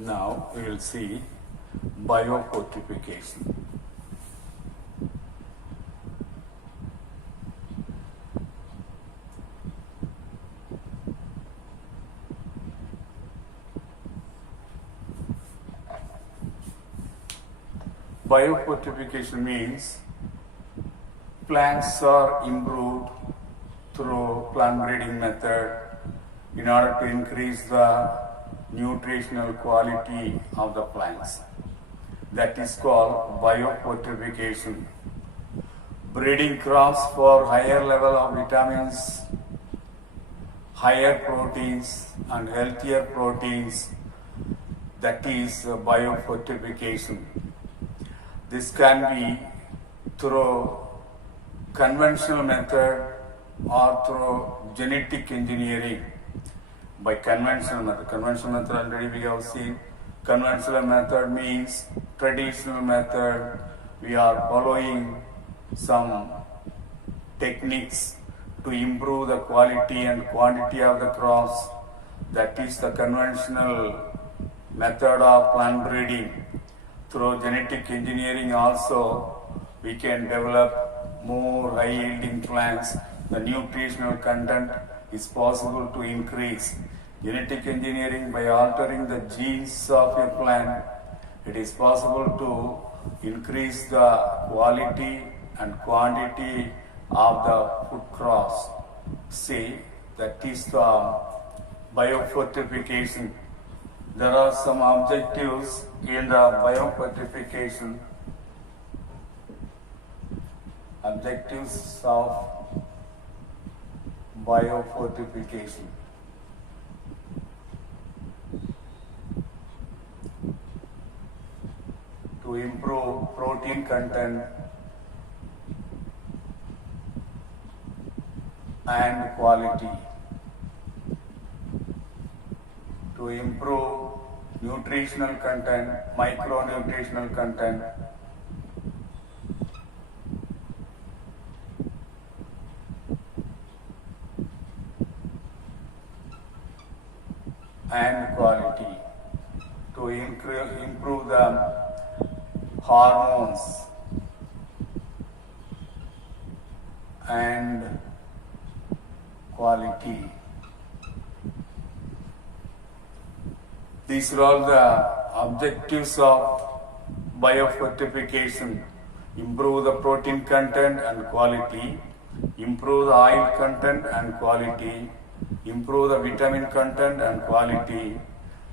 Now we will see biofortification. Biofortification means plants are improved through plant breeding method in order to increase the nutritional quality of the plants. That is called biofortification. Breeding crops for higher level of vitamins, higher proteins and healthier proteins, that is biofortification. This can be through conventional method or through genetic engineering. By conventional method already we have seen. Conventional method means traditional method. We are following some techniques to improve the quality and quantity of the crops. That is the conventional method of plant breeding. Through genetic engineering also we can develop more high yielding plants. The nutritional content is possible to increase. Genetic engineering, by altering the genes of a plant, it is possible to increase the quality and quantity of the food crops. See, that is the biofortification. There are some objectives in the biofortification. Objectives of biofortification. To improve protein content and quality. To improve nutritional content, micronutritional content, and quality. To improve the hormones and quality. These are all the objectives of biofortification. Improve the protein content and quality, improve the oil content and quality, improve the vitamin content and quality,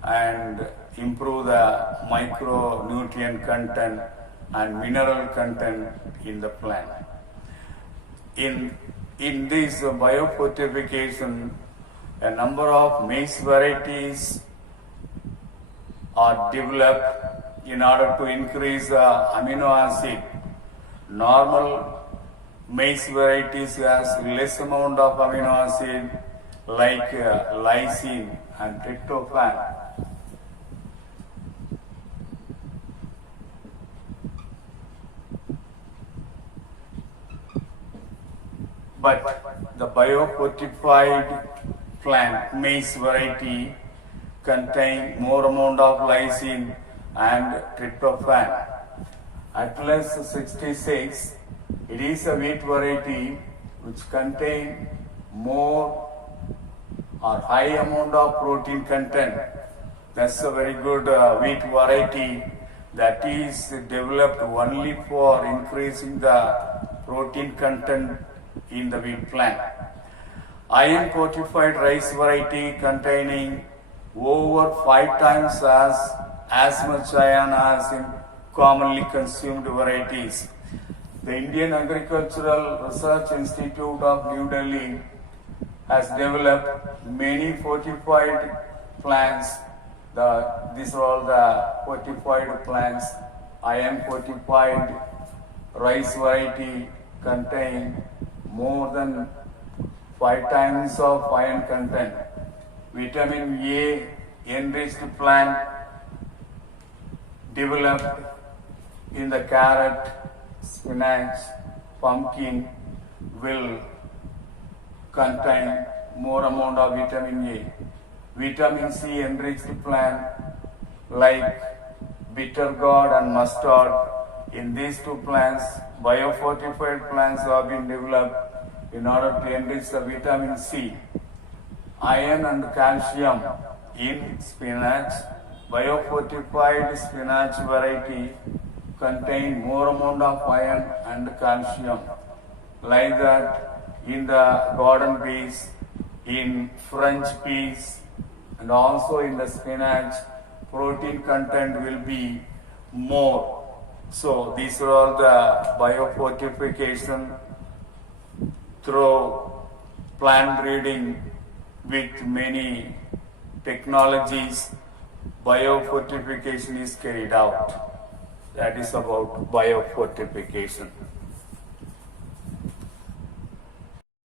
and improve the micronutrient content and mineral content in the plant. In this biofortification, a number of maize varieties are developed in order to increase the amino acid. Normal maize varieties has less amount of amino acid like lysine and tryptophan. But the biofortified plant maize variety contain more amount of lysine and tryptophan. Atlas 66, it is a wheat variety which contain more or high amount of protein content. That's a very good wheat variety that is developed only for increasing the protein content in the wheat plant. Iron fortified rice variety containing over 5 times as much iron as in commonly consumed varieties. The Indian Agricultural Research Institute of New Delhi has developed many fortified plants. These are all the fortified plants. Iron fortified rice variety contain more than 5 times of iron content. Vitamin A enriched plant developed in the carrot, spinach, pumpkin will contain more amount of vitamin A. Vitamin C enriched plant like bitter gourd and mustard. In these two plants, biofortified plants have been developed in order to enrich the vitamin C, iron and calcium in spinach. Biofortified spinach variety contain more amount of iron and calcium, like that in the garden peas, in French peas, and also in the spinach, protein content will be more. So these are all the biofortification through plant breeding with many technologies. Biofortification is carried out. That is about biofortification.